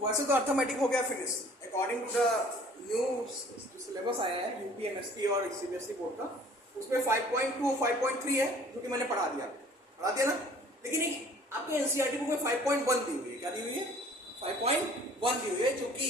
वैसे तो अर्थमेटिक हो गया finish according to the new syllabus आया है यूपीएमएसटी और सीबीएसई बोर्ड का, उसमें 5.2 और 5.3 है जो कि मैंने पढ़ा दिया ना। लेकिन एक आपके एनसीईआरटी बुक में 5.1 दी हुई है, क्या दी हुई है 5.1 दी हुई है, जो कि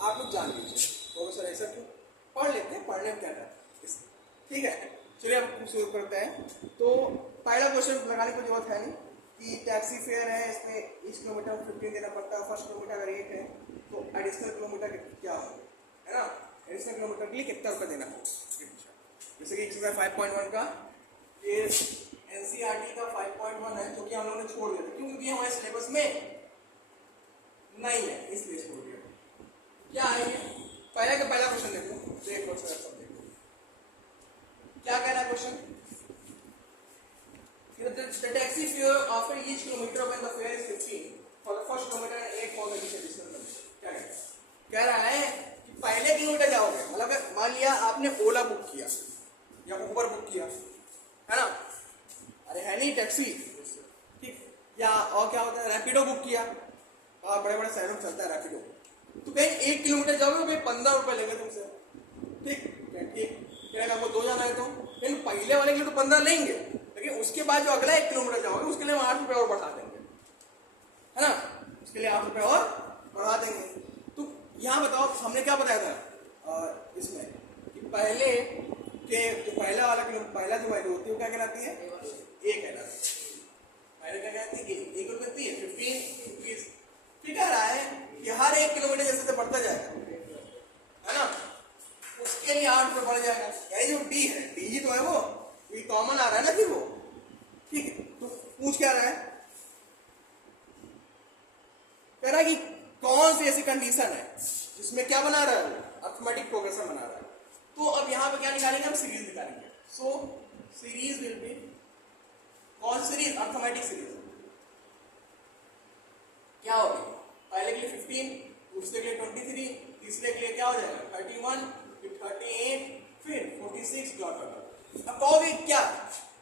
आप लोग जान लीजिए। प्रोफेसर ऐसा क्यों पढ़ लेते हैं, पढ़ने में क्या है, ठीक है। चलिए अब शुरू करते हैं। तो पहला क्वेश्चन लगाने की जरूरत है नहीं कि टैक्सी फेयर है, इसमें इस किलोमीटर 15 देना पड़ता है, फर्स्ट किलोमीटर अगर 8 है तो एडिशनल किलोमीटर क्या है ना, एडिशनल किलोमीटर के लिए कितना रुपये देना है। जैसे कि एक्सरसाइज 5.1 का ये एनसीईआरटी का 5.1 है जो कि हम लोगों ने छोड़ दिया था क्योंकि हमारे सिलेबस में नहीं है, इसलिए छोड़ दिया। क्या है पहले का पहला क्वेश्चन देखो सब देखो क्या कह रहा है question. The taxi fare after each kilometer when the fare is 15 for the first kilometer and 8 for the additional kilometer। क्या कह रहा है कि पहले किलोमीटर जाओगे, मतलब मान लिया आपने ओला बुक किया या उबर बुक किया है ना, अरे है नहीं टैक्सी, ठीक, या और क्या होता है रैपिडो बुक किया, और बड़े बड़े शहरों में चलता है रैपिडो, तो कहीं 1 किलोमीटर जाओगे भाई 15 रुपए लेंगे तुमसे, ठीक ठीक, आपको 2 जाना है तो लेकिन पहले वाले के लिए तो 15 लेंगे, लेकिन उसके बाद जो अगला 1 किलोमीटर जाओगे उसके लिए हम 8 रुपए और बढ़ा देंगे, है ना, उसके लिए 8 रुपए और बढ़ा देंगे। तो यहाँ बताओ हमने क्या बताया था इसमें कि पहले के जो पहला जो वैल्यू होती है वो क्या कहलाती है, ए कहलाती है, पहले क्या कहलाती है, 1 रुपये 15 रुपीज, ठीक कह रहा है कि हर 1 किलोमीटर जैसे से बढ़ता जाएगा, है ना, उसके लिए 8 रुपये बढ़ जाएगा। यानी जो डी है, डी ही तो है वो कॉमन आ रहा है ना फिर वो, ठीक है। तो पूछ क्या रहा है, कह रहा है कि कौन सी ऐसी कंडीशन है जिसमें क्या बना रहा है वो अर्थमेटिक प्रोग्रेशन बना रहा है। तो अब यहां पे क्या निकालेंगे, हम सीरीज निकालेंगे। सो सीरीज विल बी कौन सीरीज, अर्थमेटिक सीरीज क्या होगी, पहले के लिए 15, दूसरे के लिए 23, तीसरे के लिए क्या हो जाएगा 31, फिर 38, फिर 46 डॉट डॉट। अब कहोगे क्या,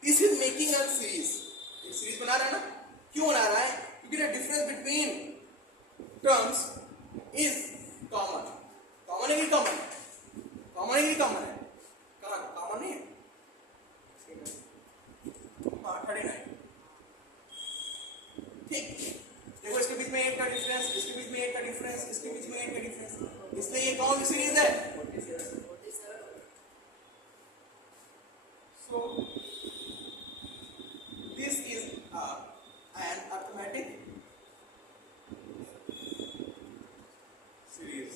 this is making a series, एक सीरीज बना रहा है ना, क्यों बना रहा है, क्योंकि the difference between terms is common, common है कि कॉमन है, कॉमन है कि कॉमन है, कहाँ कॉमन नहीं है, हाँ 39, ठीक, देखो इसके बीच में 1 का डिफरेंस, इसके बीच में 1 का डिफरेंस, इसके बीच में 1 का डिफरेंस, इसलिए ये कौन सी सीरीज है, so this is an arithmetic series,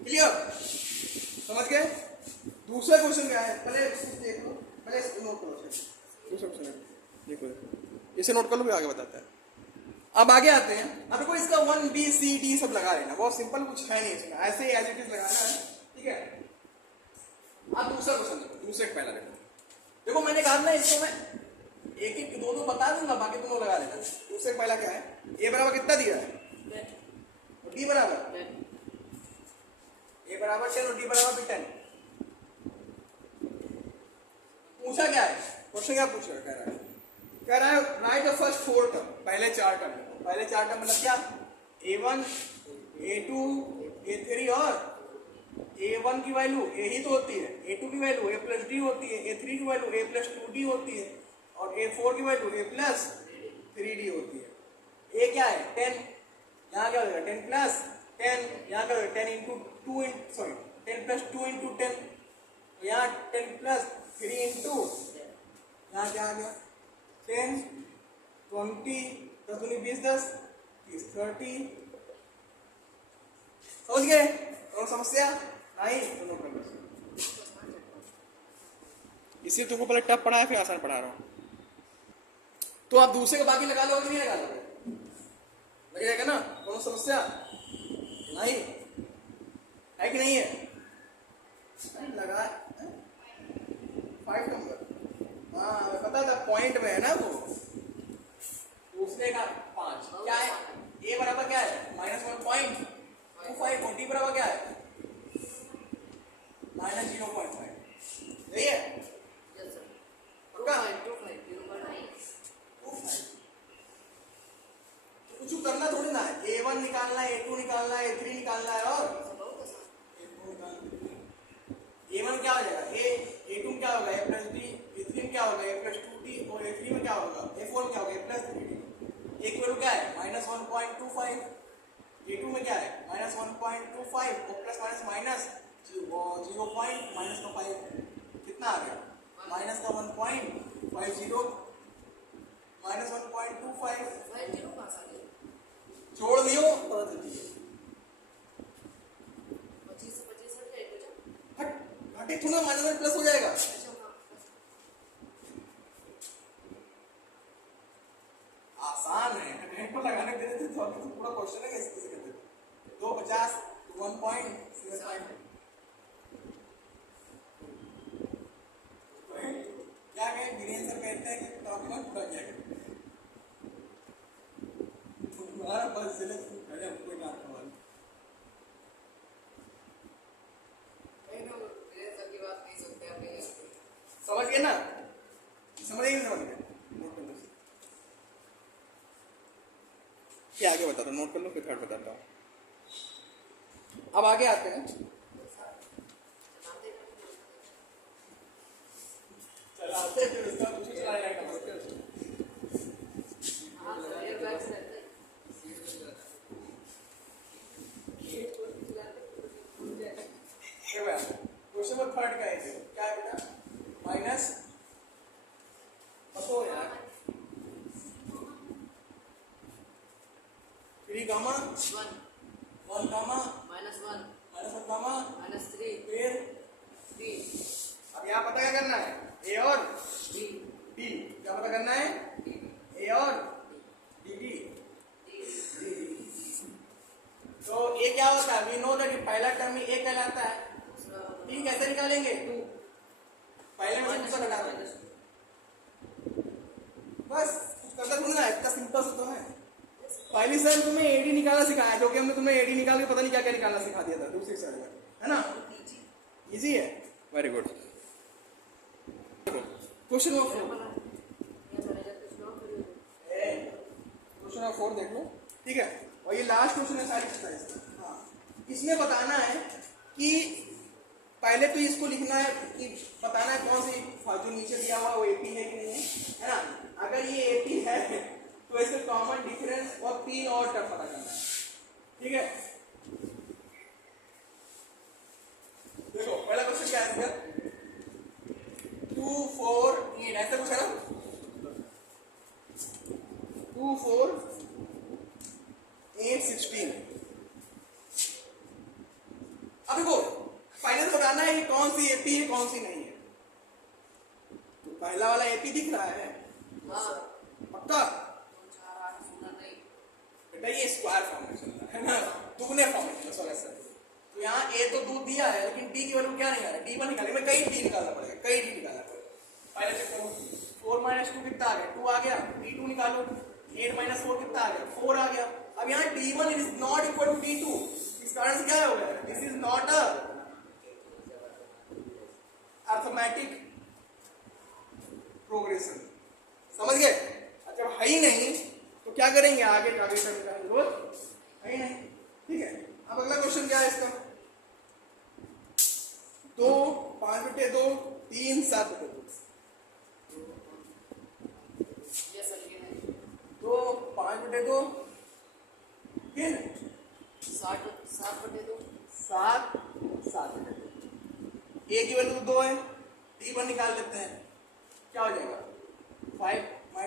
clear, समझ गए। दूसरा क्वेश्चन क्या है, पहले देख लो, पहले इसको नोट करो, दूसरा क्वेश्चन है देखो, इसे नोट कर लो, आगे बताता है। अब आगे आते हैं, अब देखो इसका 1 B C D सब लगा लेना, बहुत सिंपल, कुछ है नहीं इसमें, ऐसे ही एज इट इज लगाना है, ठीक है। अब दूसरा क्वेश्चन देखो, दूसरे का पहला देखो मैंने कहा ना इसको मैं एक एक दो बता दूंगा, बाकी तुम लगा लेना। दूसरे का पहला क्या है, ए बराबर कितना दिया है, और डी बराबर ए बराबर 10 और डी बराबर भी 10। पूछा क्या है, क्वेश्चन क्या पूछ रहा है, कह रहा है राइट द फर्स्ट 4 टर्म, पहले 4 टर्म, पहले 4 टर्म मतलब क्या, a1 a2 a3 और a1 की वैल्यू a ही तो होती है, a2 की वैल्यू a प्लस डी होती है, a3 की वैल्यू a प्लस 2d होती है, और a4 की वैल्यू a प्लस 3d होती है। a क्या है 10, यहाँ क्या होगा 10 प्लस 10, यहाँ क्या होगा 10 इंटू 2 सॉरी 10 प्लस 2 इंटू 10, यहाँ 10 प्लस 3 इंटू, यहाँ क्या आ गया 10 20 10 दूनी 20 10 30 30, समझ गए, और समस्या नहीं, दोनों कर लो, इसी तुमको पहले टफ पढ़ाया फिर आसान पढ़ा रहा हूं। तो आप दूसरे के बाकी लगा लो कि नहीं लगा लो, लग जाएगा ना, दोनों समस्या नहीं है कि नहीं है, लगा 5 नंबर, हाँ पता था पॉइंट में है ना वो, दूसरे का 5 क्या है, ए बराबर क्या है -1.25 और डी बराबर क्या है -0.5, यही है, कुछ करना थोड़ी ना है, a1 A1 निकालना है, A2 निकालना है, A3 निकालना है और A1 क्या हो जाएगा, A2 में क्या होगा A प्लस डी, A3 में क्या होगा A प्लस 2D और A3 में क्या होगा A4 में क्या होगा A प्लस 3D। A की वैल्यू क्या है -1.25, A2 में क्या है -1.25 और plus minus minus 0 point minus का 5 कितना आ गया माइनस का 1.50 माइनस 1.25 छोड़ दियो पता चलती है घटे थोड़ा माइनस में प्लस हो जाएगा। आसान है घंटे पर लगाने दे रहे थे तो अभी तो पूरा क्वेश्चन है कैसे कैसे करते थे 250 1.05 क्या कहें वीरेंद्र सर कहते हैं कि टॉपिक मत पूरा किया तुम्हारा बस जिले कोई ना समझ गए ना समझ गए समझ गए नोट कर लो क्या आगे बताता हूँ नोट कर लो फिर थर्ड बताता हूँ। अब आगे आते हैं चलाते फिर उसका कुछ चलाएगा क्वेश्चन नंबर थर्ड का है क्या है बेटा माइनस बताओ यार 3 गामा 1 गामा -1 गामा -3 फिर 3। अब यहाँ पता क्या करना है ए और डी क्या पता करना है ए और डी तो ए क्या होता है वी नो दैट पहला टर्म में ए कहलाता है डी कैसे निकालेंगे पहले में दूसरा लगा देंगे बस कुछ करना थोड़ी ना इतना सिंपल सा तो है। पहली साल तुम्हें एडी निकालना सिखाया जो कि हमने तुम्हें एडी निकाल के पता नहीं क्या क्या निकालना सिखा दिया था दूसरी साल में है ना इजी है वेरी गुड। क्वेश्चन नंबर 4 देख लो ठीक है और ये लास्ट क्वेश्चन है सारी एक्सरसाइज का। हाँ इसमें बताना है कि पहले तो इसको लिखना है कि बताना है कौन सी जो नीचे दिया हुआ वो एपी है कि नहीं है ना। अगर ये एपी है तो इसके कॉमन डिफरेंस और 3 और टर्म पता करना है ठीक है। देखो पहला क्वेश्चन क्या है 2 4 8 ऐसा कुछ है ना 2 4 8 16। अब देखो पहले तो बताना है कि कौन सी एपी है कौन सी नहीं है। तो पहला वाला एपी दिख रहा है पक्का बेटा ये स्क्वायर फॉर्म में चल रहा है ना दुगने फॉर्म में चल रहा है। तो यहाँ ए तो दूध दिया है लेकिन डी की वैल्यू क्या नहीं आ रहा है डी 1 निकाले में कई डी निकालना पड़ेगा कई डी निकालना पड़ेगा। पहले से 4 - 2 कितना आ गया 2 आ गया D2 निकालो 8 - 4 कितना आ गया 4 आ गया। अब यहाँ D1 is not equal to D2 इस कारण से क्या हो गया this is not a arithmetic progression समझ गए। जब है ही नहीं तो क्या करेंगे आगे आगे करने का जरूरत है ही नहीं ठीक है। अब अगला क्वेश्चन क्या है इसका 2 5 बटे 2 3 7 बटे 2 5 बटे 2 फिर 7 बटे 2 7 बटे 2 ए की वैल्यू 2 है D1 निकाल लेते हैं क्या हो जाएगा 5 -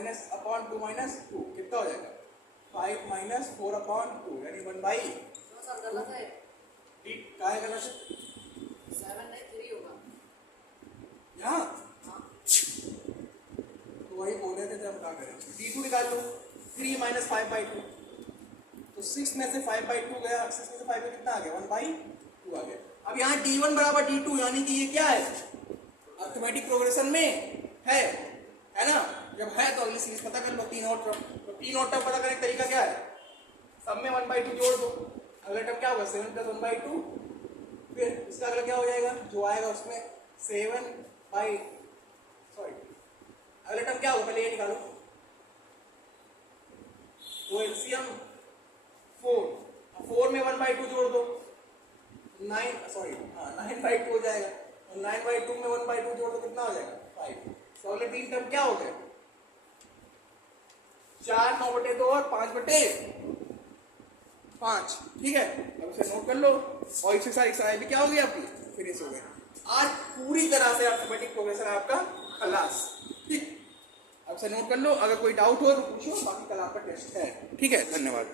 2 - 2 कितना हो जाएगा 5 - 4/2 यानी 1/2 गलत है क्या है गलत 7 नहीं 3 होगा यहाँ तो वही बोले थे जब क्या करें D2 निकाल लो 3 - 5/2 तो 6 में से 5/2 गया 6 में से 5 कितना आ गया 1/2 आ गया। अब यहाँ D1 बराबर D2 यानी कि ये क्या है अर्थमेटिक प्रोग्रेशन में है ना। जब है तो अगली सीरीज पता कर लो 3 और टर्म तो 3 और टर्म पता करने का तरीका क्या है सब में 1/2 जोड़ दो अगला टर्म क्या होगा 7 + 1/2 फिर इसका अगला क्या हो जाएगा जो आएगा उसमें 7 अगला टर्म क्या होगा पहले ये निकालो तो एलसीएम 4 2 जोड़ दो, 9/2 हो जाएगा, और 9/2 में 1/2 जोड़ दो, कितना हो जाएगा 5। तो अगले 3 टर्म क्या हो गए, 4 9/2 और 5/5। ठीक है, अब इसे नोट कर लो, और इसके साथ एक्सरसाइज भी क्या हो गई आपकी, फिनिश हो गई। आज पूरी तरह से अर्थमेटिक प्रोग्रेशन आपका खलास। ठीक, अब से नोट कर लो, अगर कोई डाउट हो तो पूछो, बाकी कल आपका टेस्ट है। ठीक है, धन्यवाद।